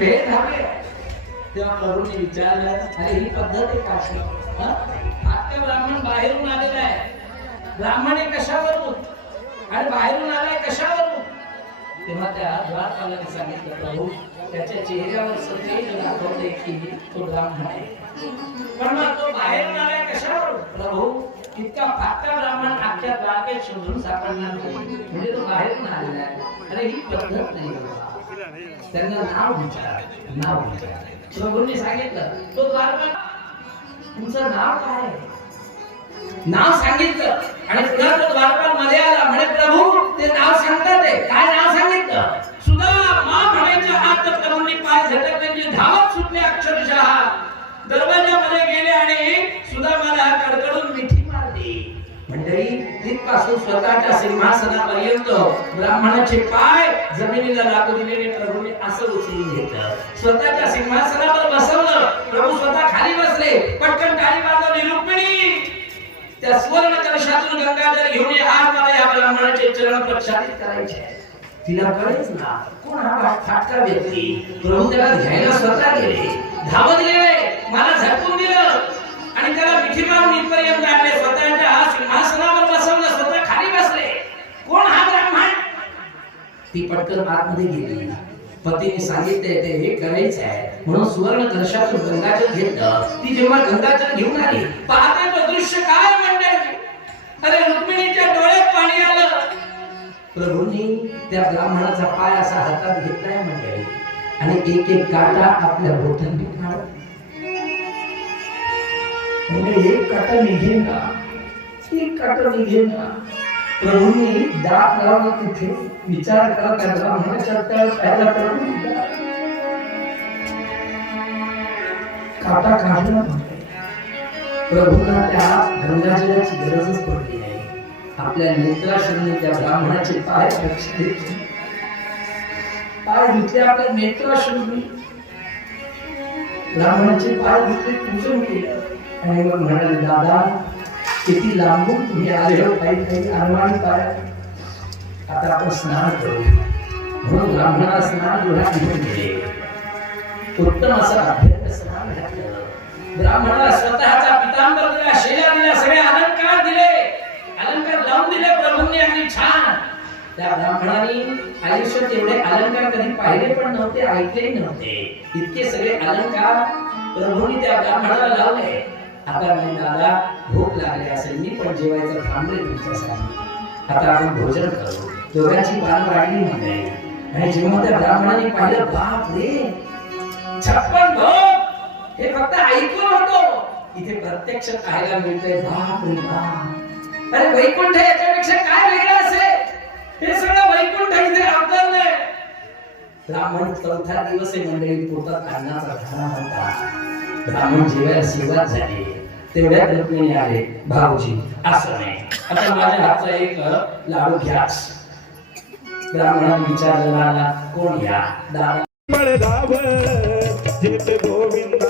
भेद हवे. तेव्हा करून विचारलं अरे ही पद्धत आहे का अशी? हा? ब्राह्मण बाहेरून आलेला आहे. ब्राह्मण हे कशावरून? आणि बाहेरून आलाय कशावरून? तेव्हा त्या द्वारपालाने सांगितलं प्रभू त्याच्या चेहऱ्यावर सतेज दाखवते की तो ब्राह्मण आहे. पण मग तो बाहेरून आलाय कशावरून? प्रभू इतका फाटा ब्राह्मण अख्ख्या द्वारकेत शोधून सापडणार नाही. म्हणजे तो बाहेरून आलेला आहे. अरे ही पद्धत नाही. बाबा. त्यांना नाव विचार. नाव विचार. प्रभूंनी सांगितलं तो द्वारपाल तुमचं नाव काय? नाव सांगितलं. आणि पुन्हा तो द्वारपाल मध्ये आला. म्हणे प्रभू ते नाव सांगतात काय नाव सांगितलं? सुद्धा मा म्हणायच्या हात प्रभूंनी पाय झटकले म्हणजे धावत सुटले अक्षरशः. दरवाजामध्ये गेले आणि सुद्धा मला कडकडून मिठी मारली मंडळी पासून स्वतःच्या सिंहासनापर्यंत ब्राह्मणाचे पाय जमिनीला लागू दिलेले प्रभूने असं उचलून घेतलं. स्वतःच्या सिंहासनावर बसवलं. प्रभू स्वतः खाली बसले. पटकन टाळी वाजवली रुक्मिणी त्या सुवर्ण कलशातून गंगाधर घेऊन आज मला या ब्राह्मणाचे चरण प्रक्षालित करायचे तिला कळेच ना कोण हा फाटका व्यक्ती. प्रभू त्याला घ्यायला स्वतः गेले. धावत ती पटकन आतमध्ये गेली. पतीने सांगितले ते हे करायचं आहे. म्हणून सुवर्ण कलशातून गंगाजल घेतलं. ती जेव्हा गंगाजल घेऊन आली पाहता तो दृश्य काय मंडळी अरे रुक्मिणीच्या डोळ्यात पाणी आलं. प्रभूंनी त्या ब्राह्मणाचा पाय असा हातात घेतलाय मंडळी आणि एक एक काटा आपल्या बोटांनी काढ म्हणजे एक काटा निघेल ना एक काटा निघेल ना प्रभूंनी दात लावला तिथे विचार करा त्या ब्राह्मणाच्या त्या पायाला प्रभू काटा काढला प्रभूला त्या गंगाजलाची गरजच पडली आहे आपल्या नेत्राश्रमी त्या ब्राह्मणाचे पाय रक्षले पाय धुतले आपल्या नेत्राश्रमी ब्राह्मणाचे पाय धुतले पूजन केलं. आणि मग म्हणाले दादा किती लांबून तुम्ही आले हो काही काही अनवाणी पाय. आता आपण स्नान करू. म्हणून ब्राह्मणाला स्नान एवढ्या घेऊन गेले. उत्तम असं अभ्यंग स्नान घातलं ब्राह्मणाला स्वतःचा पितांबर दिला शेला दिला सगळे अलंकार दिले. अलंकार लावून दिले प्रभूंनी आणि छान. त्या ब्राह्मणाने आयुष्यात एवढे अलंकार कधी पाहिले पण नव्हते ऐकले नव्हते. इतके सगळे अलंकार प्रभूंनी त्या ब्राह्मणाला लावले. आता मी दादा भूक लागली असेल मी पण जेवायचं थांबले तुमच्यासाठी. आता आपण भोजन करू. दोघांची पान वाढली म्हणजे आणि जेव्हा त्या ब्राह्मणाने पाहिलं बाप रे. छप्पन भोग. हे फक्त ऐकून होतो. इथे प्रत्यक्ष पाहायला मिळतंय बाप रे बाप. अरे वैकुंठ याच्यापेक्षा काय वेगळं असेल? हे सगळं वैकुंठ इथे अवतरलंय ब्राह्मण चौथा दिवस आहे मंडळी पोटात अन्नाचा घाणा होता. ब्राह्मण जेव्हा सुरुवात झाली. तेवढ्या रुक्मिणी आले भाऊजी असं नाही. आता माझ्या हातचा एक लाडू घ्याच. ब्राह्मणा विचारला कोण या? दादा पिंपळगाव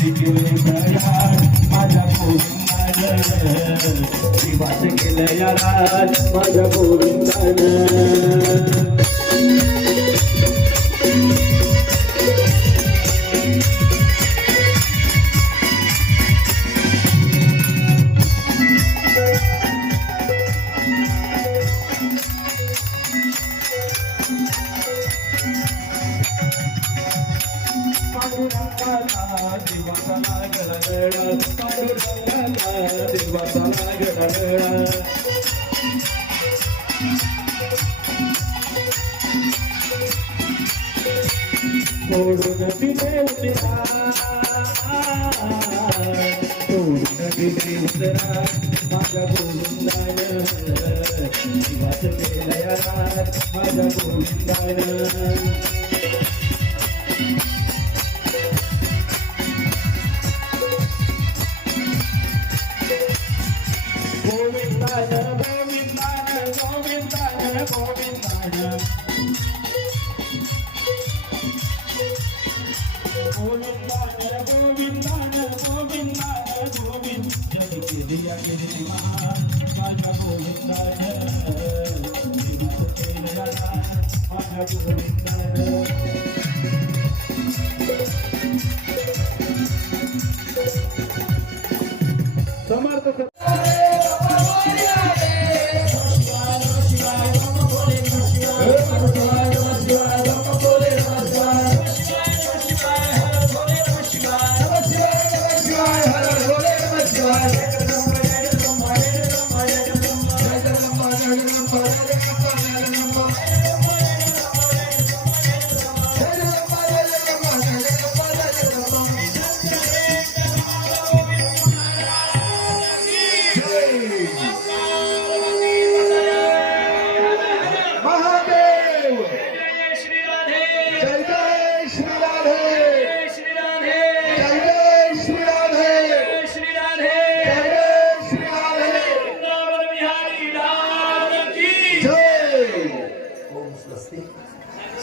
पंढरीची प्रयाण माझ्या गोविंदान शिवाच केलं या राज माझ्या गोविंदान. दिवसाला गडगड दिवसाला गडगड सोडून तिथे उतरा सोडून तिथे उतरा माझ्या गोविंदाय दिवस केलया माझ्या गोविंदाय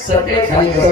Okay.